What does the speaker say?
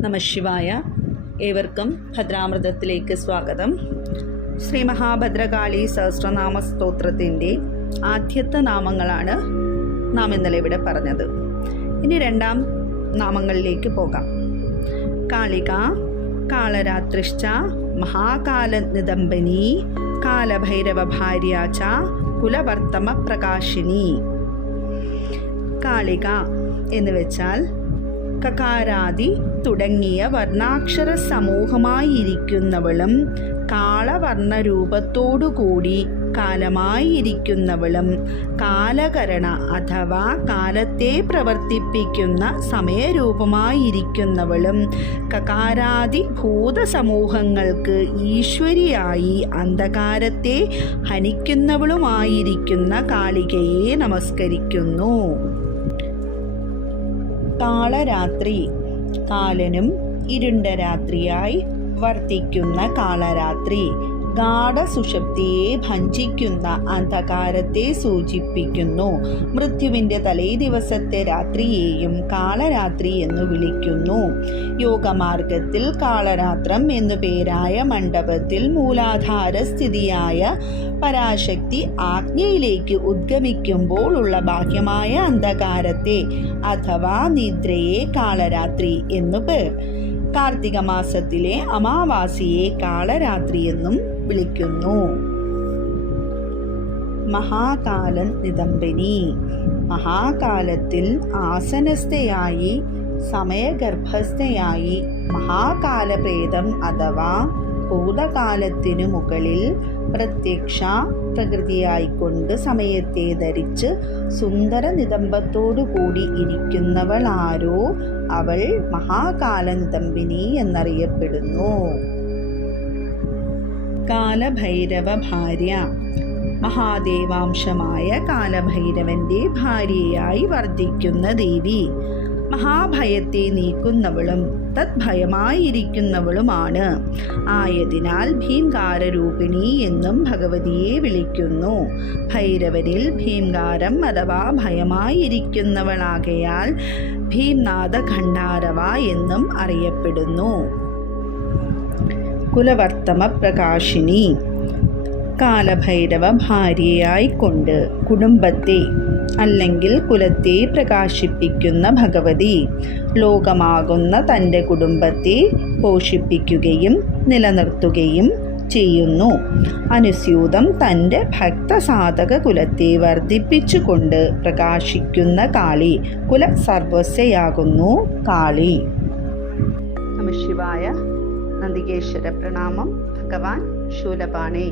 നമശിവായ ഏവർക്കും ഭദ്രാമൃതത്തിലേക്ക് സ്വാഗതം. ശ്രീ മഹാഭദ്രകാളി സഹസ്രനാമ സ്തോത്രത്തിന്റെ ആദ്യത്തെ നാമങ്ങളാണ് നാം ഇന്നലെ ഇവിടെ പറഞ്ഞത്. ഇനി രണ്ടാം നാമങ്ങളിലേക്ക് പോകാം. കാളിക കാളരാത്രിശ്ച മഹാകാല നിദംബനി കാലഭൈരവ ഭാര്യ ച കുലവർത്തമ പ്രകാശിനി കാളിക എന്ന് വെച്ചാൽ കകാരാദി തുടങ്ങിയ വർണാക്ഷര സമൂഹമായിരിക്കുന്നവളും കാളവർണരൂപത്തോടുകൂടി കാലമായിരിക്കുന്നവളും കാലകരണ അഥവാ കാലത്തെ പ്രവർത്തിപ്പിക്കുന്ന സമയരൂപമായിരിക്കുന്നവളും കകാരാദി ഭൂതസമൂഹങ്ങൾക്ക് ഈശ്വരിയായി അന്ധകാരത്തെ ഹനിക്കുന്നവളുമായിരിക്കുന്ന കാളികയെ നമസ്കരിക്കുന്നു. കാളരാത്രി. കാലനും ഇരുണ്ട രാത്രിയായി വർത്തിക്കുന്ന കാളരാത്രി. ഗാഠസുഷപ്തിയെ ഭഞ്ചിക്കുന്ന അന്ധകാരത്തെ സൂചിപ്പിക്കുന്നു. മൃത്യുവിന്റെ തലേ ദിവസത്തെ രാത്രിയെയും കാളരാത്രി എന്ന് വിളിക്കുന്നു. യോഗമാർഗത്തിൽ കാളരാത്രം എന്നു പേരായ മണ്ഡപത്തിൽ മൂലാധാര സ്ഥിതിയായ പരാശക്തി ആജ്ഞയിലേക്ക് ഉദ്ഗമിക്കുമ്പോൾ ഉള്ള ബാഹ്യമായ അന്ധകാരത്തെ അഥവാ നിദ്രയെ കാളരാത്രി എന്നു പേർ. കാർത്തിക മാസത്തിലെ അമാവാസിയെ കാളരാത്രി എന്നും വിളിക്കുന്നു. മഹാകാലൻ നിതംബനി. മഹാകാലത്തിൽ ആസനസ്ഥയായി സമയഗർഭസ്ഥയായി മഹാകാലപ്രേതം അഥവാ ഭൂതകാലത്തിനു മുകളിൽ പ്രത്യക്ഷ പ്രകൃതിയായിക്കൊണ്ട് സമയത്തെ ധരിച്ച് സുന്ദര നിതംബത്തോടു കൂടി ഇരിക്കുന്നവളാരോ അവൾ മഹാകാല നിതമ്പിനി എന്നറിയപ്പെടുന്നു. കാലഭൈരവ ഭാര്യ. മഹാദേവാംശമായ കാലഭൈരവന്റെ ഭാര്യയായി വർദ്ധിക്കുന്ന ദേവി. മഹാഭയത്തെ നീക്കുന്നവളും തദ്ഭയമായിരിക്കുന്നവളുമാണ് ആയതിനാൽ ഭീംകാരരൂപിണി എന്നും ഭഗവതിയെ വിളിക്കുന്നു. ഭൈരവരിൽ ഭീംകാരം അഥവാ ഭയമായിരിക്കുന്നവളാകയാൽ ഭീംനാഥ ഖണ്ഡാരവ എന്നും അറിയപ്പെടുന്നു. കുലവർത്തമ പ്രകാശിനി കാലഭൈരവ ഭാര്യയായിക്കൊണ്ട് കുടുംബത്തെ അല്ലെങ്കിൽ കുലത്തെ പ്രകാശിപ്പിക്കുന്ന ഭഗവതി ലോകമാകുന്ന തന്റെ കുടുംബത്തെ പോഷിപ്പിക്കുകയും നിലനിർത്തുകയും ചെയ്യുന്നു. അനുസ്യൂതം തന്റെ ഭക്തസാധക കുലത്തെ വർദ്ധിപ്പിച്ചുകൊണ്ട് പ്രകാശിക്കുന്ന കാളി കുല സർവസ്വയാകുന്നു കാളി ശിവായ നന്ദികേശ്വര പ്രണാമം ഭഗവാൻ ശൂലപാണേ.